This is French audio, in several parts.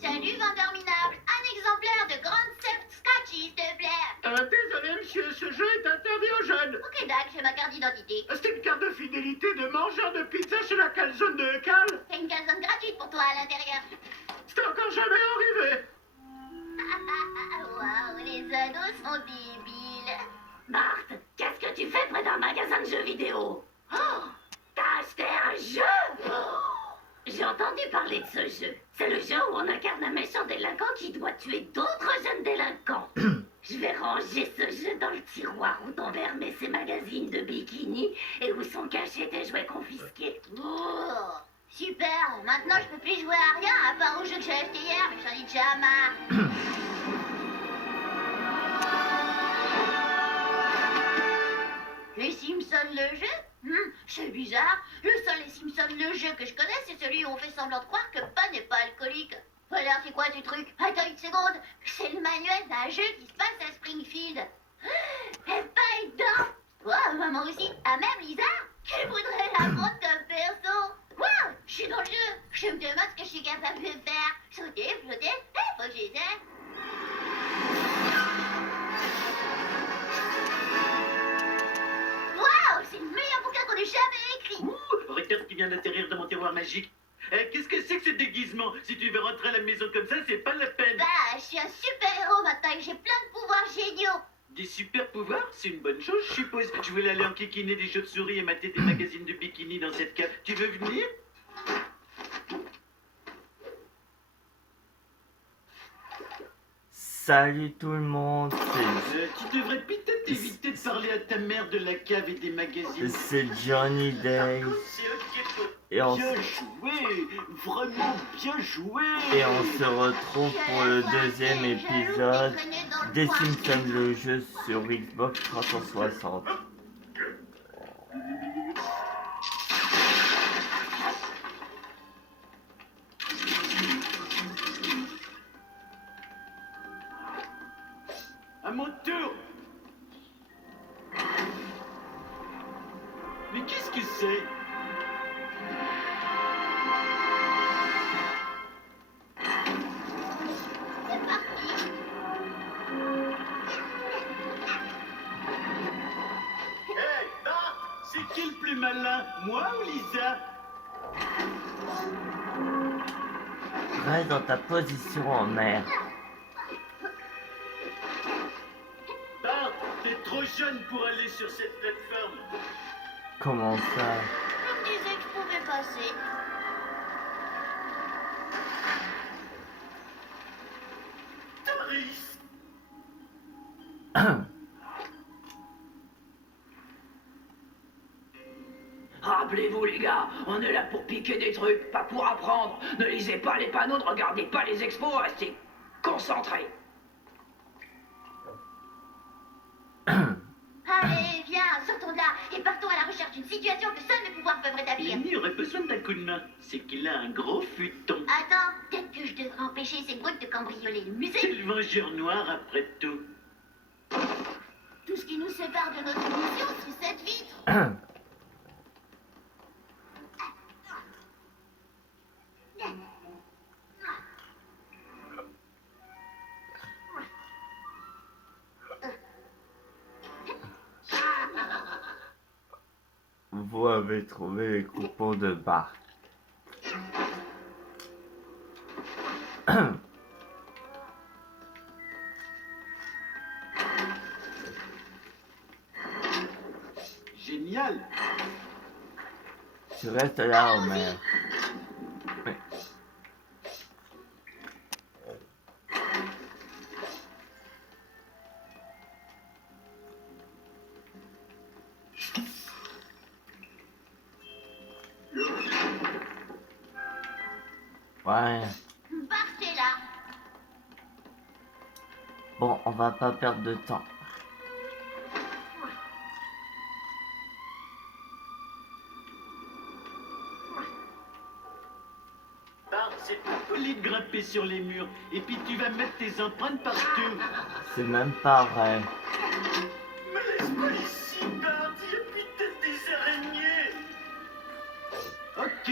Salut, vendeur minable. Un exemplaire de Grand Theft Scotch, s'il te plaît. Désolé, monsieur, ce jeu est interdit aux jeunes. Ok, Doc, j'ai ma carte d'identité. C'est une carte de fidélité de mangeur de pizza chez la calzone de Cal. T'as une calzone gratuite pour toi à l'intérieur. C'est encore jamais arrivé. Waouh, les ados sont débiles. Marthe, qu'est-ce que tu fais près d'un magasin de jeux vidéo? Oh, t'as acheté un jeu? Oh, j'ai entendu parler de ce jeu. C'est le jeu où on incarne un méchant délinquant qui doit tuer d'autres jeunes délinquants. Je vais ranger ce jeu dans le tiroir où ton père met ses magazines de bikini et où sont cachés tes jouets confisqués. Oh, super. Maintenant, je peux plus jouer à rien à part au jeu que j'ai acheté hier, mais j'en ai déjà marre. Les Simpsons, le jeu? C'est bizarre. Le seul Les Simpsons, le jeu que je connais, c'est celui où on fait semblant de croire que Pan n'est pas alcoolique. Alors, c'est quoi ce truc? Attends une seconde. C'est le manuel d'un jeu qui se passe à Springfield. Et pas dedans. Oh, maman aussi. Ah, même Lisa? Qui voudrait la prendre comme perso? Wow, je suis dans le jeu. Je me demande ce que je suis capable de faire. Sauter, flotter, faut que j'essaie. Waouh, c'est le meilleur bouquin qu'on ait jamais écrit. Ouh, regarde qui vient d'atterrir dans mon tiroir magique. Qu'est-ce que c'est que ce déguisement? Si tu veux rentrer à la maison comme ça, c'est pas la peine. Bah, je suis un super-héros maintenant et j'ai plein de pouvoirs géniaux. Des super pouvoirs, c'est une bonne chose, je suppose. Je voulais aller enquiquiner des chauves-souris et mater des magazines de bikini dans cette cave. Tu veux venir? Salut tout le monde, Tu devrais peut-être éviter de parler à ta mère de la cave et des magazines. c'est Johnny Days C'est ok pour... et on, Bien joué, vraiment bien joué. et on se retrouve pour le deuxième épisode des Simpsons le jeu sur Xbox 360. À mon tour. Mais qu'est-ce que c'est? C'est parti. Hey, Bart, c'est qui le plus malin, moi ou Lisa? Reste dans ta position en mer. Bart, t'es trop jeune pour aller sur cette plateforme. Comment ça? Je me disais que je pouvais passer. Taris. Rappelez-vous les gars, on est là pour piquer des trucs, pas pour apprendre. Ne lisez pas les panneaux, ne regardez pas les expos, restez concentrés. Allez, viens, sortons de là et partons à la recherche d'une situation que seuls mes pouvoirs peuvent rétablir. Lenny aurait besoin d'un coup de main. C'est qu'il a un gros futon. Attends, peut-être que je devrais empêcher ces brutes de cambrioler le C'est musée. le vengeur noir après tout. Tout ce qui nous sépare de notre mission, c'est cette vitre. Vous avez trouvé les coupons de Bart. Génial. Tu restes là, Homer. Oui. Ouais. Partez là. Bon, on va pas perdre de temps. Bart, c'est pas poli de grimper sur les murs. Et puis tu vas mettre tes empreintes partout. C'est même pas vrai. Me laisse pas ici, Bart. Il y a peut-être des araignées. Ok.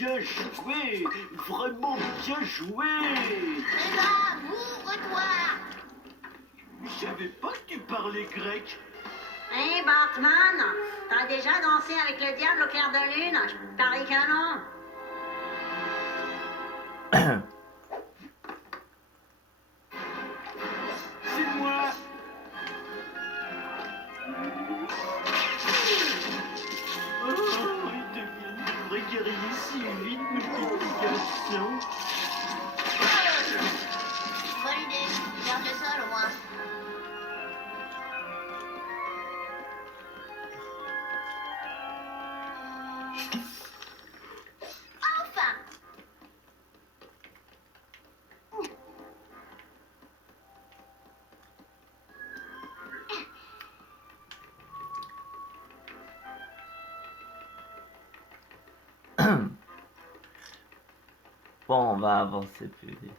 bien joué. Vraiment bien joué. Eva, ouvre-toi. Je savais pas que tu parlais grec. Hé, Bartman, t'as déjà dansé avec le diable au clair de lune? Je parie que non. C'est moi. Oh, il devient un vrai guerrier si vite, le petit garçon. Bonne idée. Garde le sol au moins. Enfin. Bon, on va avancer plus vite.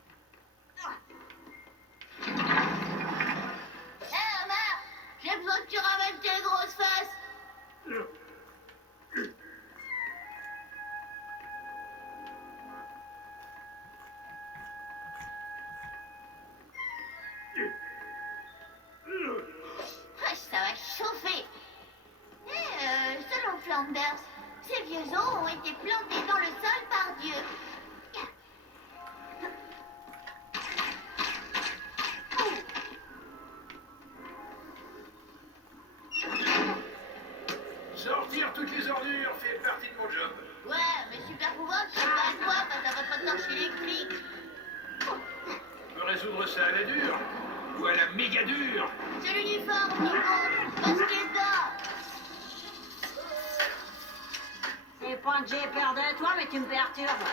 Hé, Homer, j'ai besoin que tu ramènes tes grosses fesses. Ouais, ça va chauffer. Selon Flanders, ces vieux os ont été plantés dans le sol par Dieu. Sortir toutes les ordures fait partie de mon job. Ouais, mais super pouvoir, c'est pas à toi face à votre torche électrique. On peut résoudre ça à la dure ou à la méga dure. C'est l'uniforme qui compte, parce qu'il est dedans. C'est pas que j'ai peur de toi, mais tu me perturbes.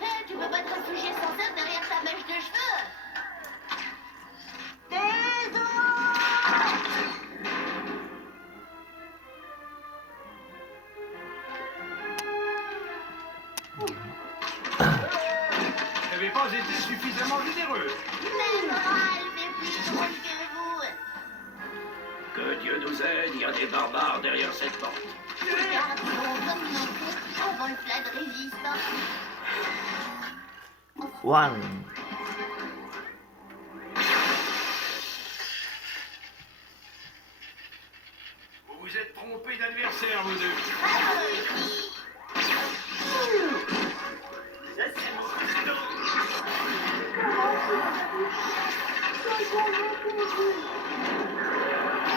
Hé, tu peux pas te réfugier sans cesse derrière ta mèche de cheveux. Tes os! Vous n'avez pas été suffisamment généreux. Mais moral, mais plus drôle que vous. Que Dieu nous aide, il y a des barbares derrière cette porte. Gardons comme nos coups avant le plat de résistance. One. Vous vous êtes trompés d'adversaire, vous deux.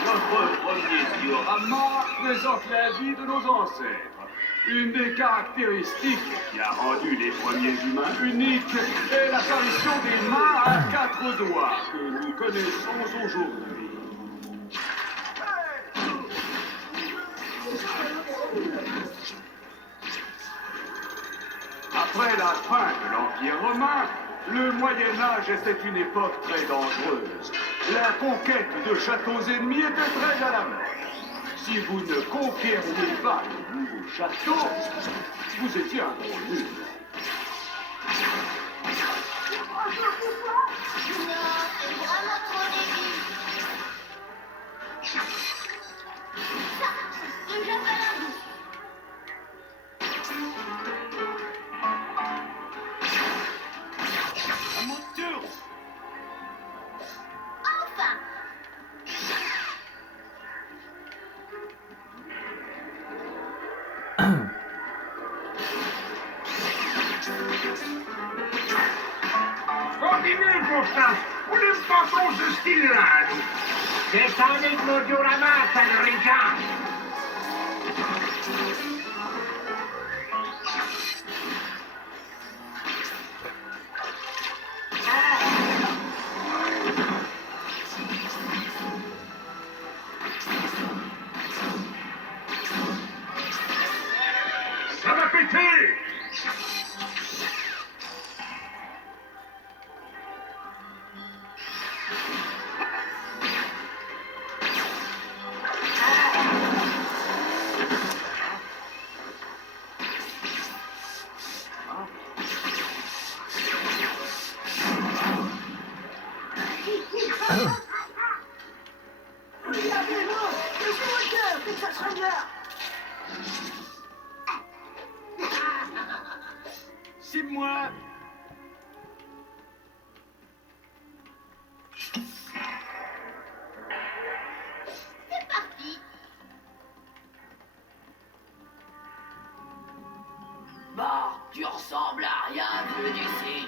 Notre premier diorama présente la vie de nos ancêtres. Une des caractéristiques qui a rendu les premiers humains uniques est l'apparition des mains à 4 doigts que nous connaissons aujourd'hui. Après la fin de l'Empire romain, le Moyen-Âge était une époque très dangereuse. La conquête de châteaux ennemis était très à la mode. Si vous ne conquériez pas de nouveaux châteaux, vous étiez un gros nul. Non, c'est vraiment trop débile. Ça, c'est ce que j'appelle un loup. À mon tour. Enfin. Continue, Constance. On n'aime pas trop ce style-là. C'est un rythme diorama, Federica. Ça va péter. C'est moi. C'est parti. Bah, tu ressembles à rien vu d'ici.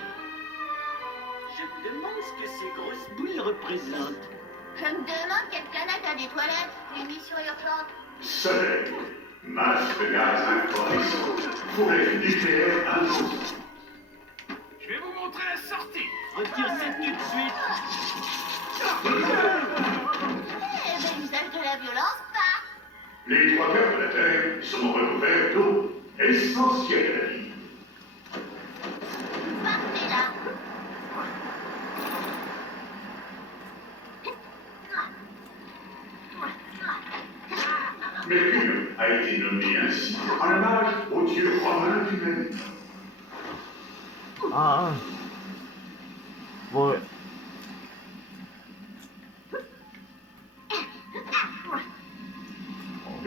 Je me demande ce que ces grosses boules représentent. Je me demande quelle planète a des toilettes. Une mission urgente. Soleil, masse de gaz incandescent, forêt nucléaire imposante. Je vais vous montrer la sortie. Retire ça tout de suite. Eh ben, l'usage de la violence, pas. Les 3 quarts de la Terre sont recouverts d'eau, essentielle à la vie. Partez là. Mercure a été nommé ainsi en hommage au dieu romain du même nom. Ah. Bon.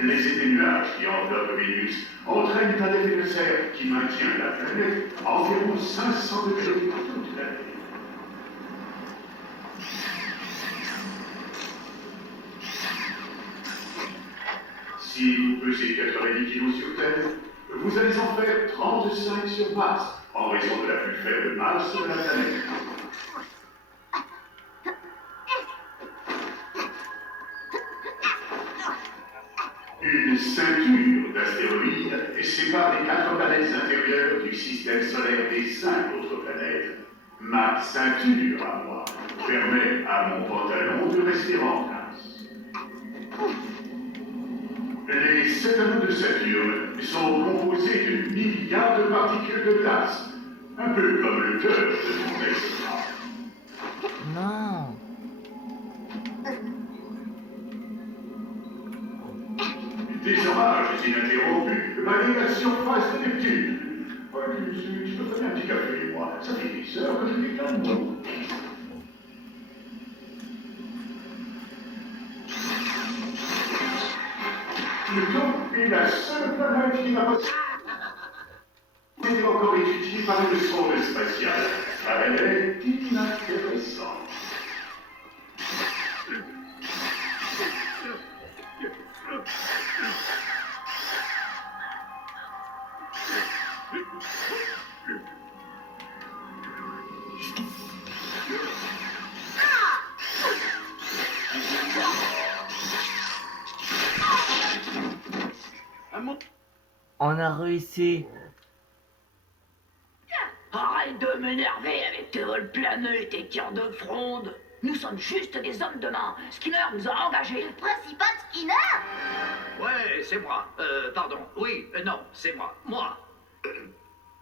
Les épais nuages qui enveloppent Vénus entraînent un effet de serre qui maintient la planète à environ 500 degrés toute l'année. Si vous pesez 90 kilos sur Terre, vous allez en faire 35 sur Mars, en raison de la plus faible masse de la planète. Une ceinture d'astéroïdes sépare les 4 planètes intérieures du système solaire des 5 autres planètes. Ma ceinture, à moi, permet à mon pantalon de rester en place. Les 7 anneaux de Saturne sont composés de milliards de particules de glace, un peu comme le cœur de mon estomac. Non. Des orages ininterrompus balayent la surface de Neptune. Ouais, tu peux faire un petit café, moi. Ça fait des heures que je déclame mon. Pluton est la seule planète qui n'a pas été encore étudiée par une sonde spatiale, car elle est inintéressante. On a réussi. Arrête de m'énerver avec tes vols planeux et tes tirs de fronde. Nous sommes juste des hommes de main. Skinner nous a engagés. Le principal Skinner. Ouais, c'est moi. Pardon. Oui, non, c'est moi. Moi.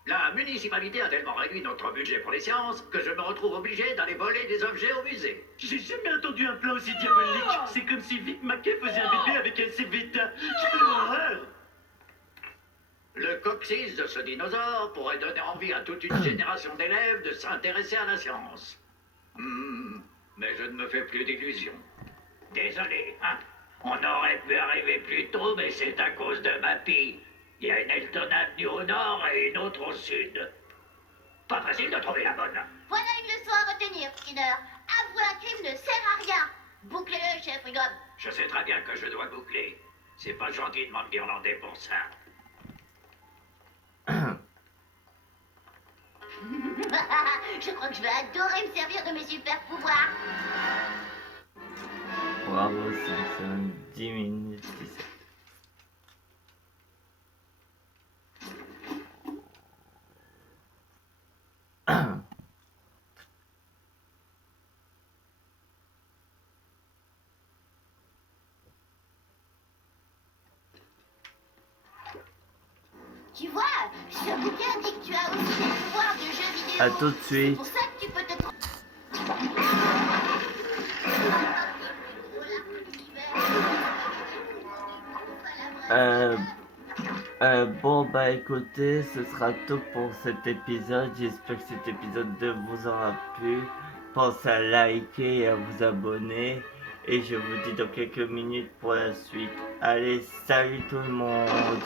La municipalité a tellement réduit notre budget pour les sciences que je me retrouve obligé d'aller voler des objets au musée. J'ai jamais entendu un plan aussi diabolique. C'est comme si Vic Mackey faisait un bébé avec un Cvita. Quelle horreur! Le coccyx de ce dinosaure pourrait donner envie à toute une génération d'élèves de s'intéresser à la science. Mais je ne me fais plus d'illusions. Désolé, hein. On aurait pu arriver plus tôt, mais c'est à cause de ma fille. Il y a une Elton Avenue au nord et une autre au sud. Pas facile de trouver la bonne. Voilà une leçon à retenir, Skinner. Avouer un crime ne sert à rien. Bouclez-le, chef Wiggum. Je sais très bien que je dois boucler. C'est pas gentil de m'enguirlander pour ça. Je crois que je vais adorer me servir de mes super pouvoirs. Bravo, Simpson. 10 minutes 17. Tu vois, ce bouquin dit que tu as aussi des pouvoirs de jeux vidéo. À tout de C'est suite. pour ça que tu peux te... Bon bah écoutez, ce sera tout pour cet épisode. J'espère que cet épisode vous aura plu. Pensez à liker et à vous abonner. Et je vous dis dans quelques minutes pour la suite. Allez, salut tout le monde!